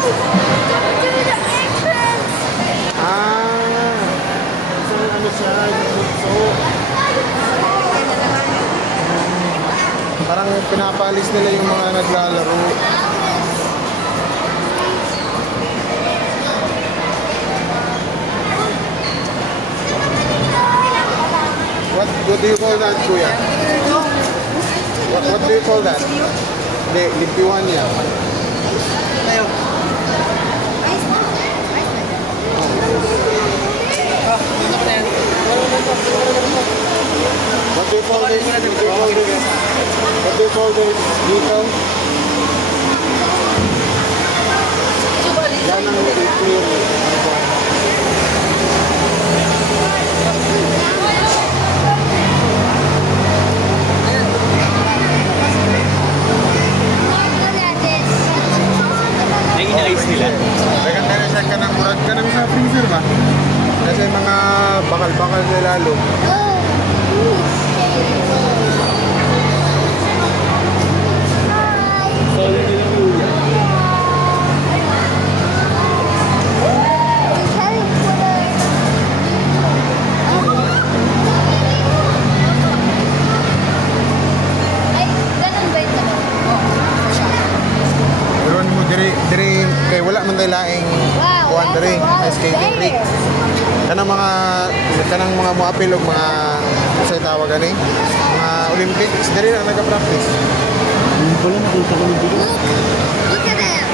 So ano siya, so parang pinapalis nila yung mga naglalaro. What do you call that, Kuya? What do you call that? Hindi, limpiwan niya. What do you call this? What do you call this? Dito? Yan ang clear. Ice nila. Maganda na siya kanang murag ka ng sa freezer ba? Kasi mga bakal-bakal na lalo. Solid nila luya. Diri kay wala man tay laing kuan diri skating rink. Kanang mga moapil og mga say tawag ani mga Olympics diri na naga-practice. Wala nakita ko dito. Look at him.